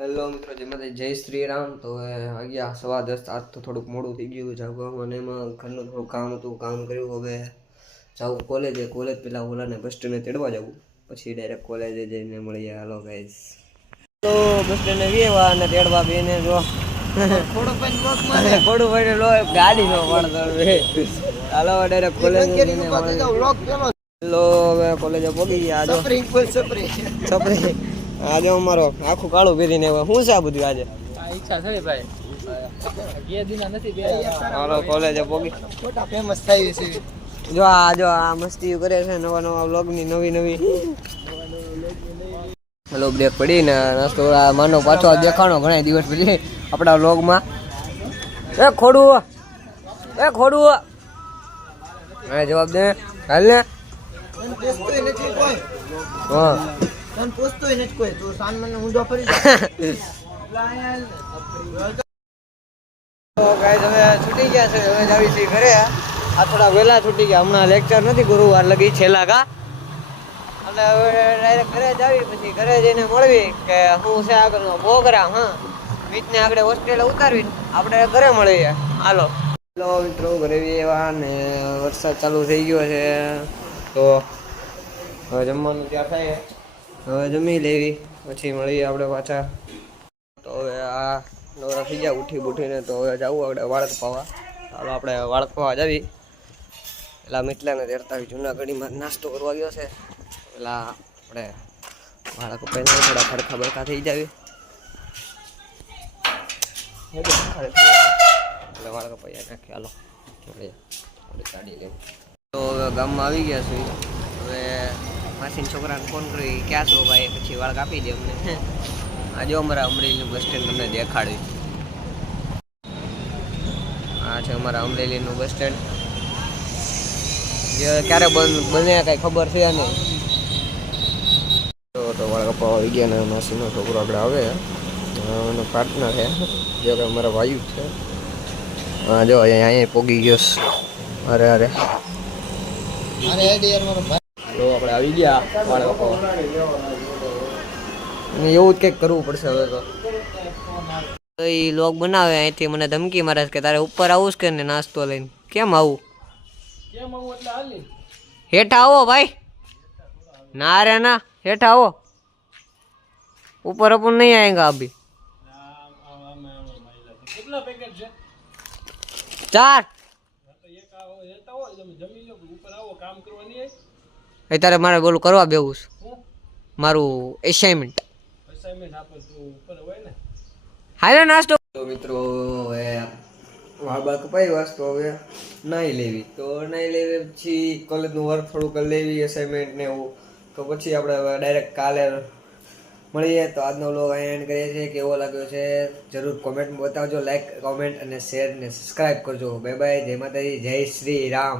Hello મિત્રો, જેમાંથી જય શ્રી રામ. તો વાગ્યા 10:15. આજ તો થોડુંક મોડું થઈ ગયું જાગવામાં અને એમાં ઘરનું થોડું કામ હતું, કામ કર્યું. હવે જાઉં કોલેજ પેલા ઓલાને બસ સ્ટેન્ડે તેડવા જવું, પછી ડાયરેક્ટ કોલેજે જઈને મળીએ. હાલો ગાઈસ, તો બસ સ્ટેન્ડે ગયેલા અને તેડવા બેને જો થોડું પડે લો ગાડી નો પડતો. હાલો ડાયરેક્ટ કોલેજે જઈને મળીએ. હેલો, હવે કોલેજે પહોંચી ગયા. છપરી આજે અમારો આખું કાળું પહેરીને શું છે આ બધું આજે ઈચ્છા થઈ ભાઈ હાલો કોલેજે પોગી ફેમસ થઈ છે. જો આ મસ્તી કરે છે, નવા વ્લોગની નવી હેલો બ્રેક પડી ને નાસ્તો માનો પાછો દેખાણો ઘણા દિવસ પછી આપણા વ્લોગમાં. એ ખોડું હા જવાબ દે હાલ ને. હા પૂછતું નથી કોઈ, તું સાન મને ઊંધો ફરી હવે છૂટી ગયા છે. હવે જાવી છીએ ઘરે. આ થોડા વહેલા છૂટી ગયા, હમણાં લેક્ચર નથી ગુરુવાર લગી છેલ્લા કા, એટલે હવે ડાયરેક્ટ ઘરે જ આવી. પછી ઘરે જઈને મળવી કે શું છે આગળનો પ્રોગ્રામ. હા, મીતને આપણે હોસ્ટેલે ઉતારવી, આપણે ઘરે મળીએ. હાલો મિત્રો, ઘરે એવા ને વરસાદ ચાલુ થઈ ગયો છે, તો હવે જમવાનું ત્યાં થાય. હવે જમી લેવી, પછી મળીએ આપણે પાછા. તો હવે આ નવરા થઈ ગયા ઉઠીને, તો હવે જવું આપણે વાળક પાવા. ચાલો આપણે વાળક પાવા જાવી. પેલા મિતલાને તેરતા આવી જૂનાગઢીમાં નાસ્તો કરવા ગયો છે. પેલા આપણે વાળક પાઈને થોડા ખડખા બરખા થઈ જાવી. એટલે વાળક પાયા નાખી. હાલો આપણે ગાડી લઈ. તો હવે ગામમાં આવી ગયા છું. હવે માસીના છોકરાને ફોન કરી ક્યાં છો ભાઈ, પછી વાળક આપી દે અમને. આજે અમારા અમરેલીનું બસ સ્ટેન્ડ તમને દેખાડ્યું. આ છે અમારા અમરેલીનું બસ સ્ટેન્ડ, જે ક્યારે બને કઈ ખબર છે નહીં. તો વાળક અપાવવા આવી ગયા ને માસીનો છોકરો આગળ આવે, એનો પાર્ટનર છે, જે કે અમારા વાયુ છે. હા જો અહીંયા પોગી ગયો. અરે આપણે આવી ગયા વાળક અપાવવા. એવું જ કંઈક કરવું પડશે હવે તો. એ લોક બનાવે અહીંથી મને ધમકી મારે કે તારે ઉપર આવું કે ને નાસ્તો લઈને. કેમ આવું એટલે હાલી હેઠા આવો ભાઈ. ના રે ના, હેઠા આવો, ઉપર अपन नहीं आएगा अभी. 4 અત્યારે મારે બોલું કરવા બેવું મારું એસાઇનમેન્ટ હાલો નાસ્તો. તો મિત્રો હવે વાળ બાળ કપાઈ વાસ્તો હવે નાહી લેવી. તો નાહી લેવી પછી કોલેજનું વર્ક થોડું કરી લેવી, એસાઇનમેન્ટ ને એવું. તો પછી આપણે હવે ડાયરેક્ટ કાલે મળીએ. તો આજનો વ્લોગ અહીં એન્ડ કરીએ છીએ. કેવો લાગ્યો છે જરૂર કોમેન્ટમાં બતાવજો. લાઈક, કોમેન્ટ અને શેર ને સબસ્ક્રાઈબ કરજો. Bye bye. જય માતાજી, જય શ્રી રામ.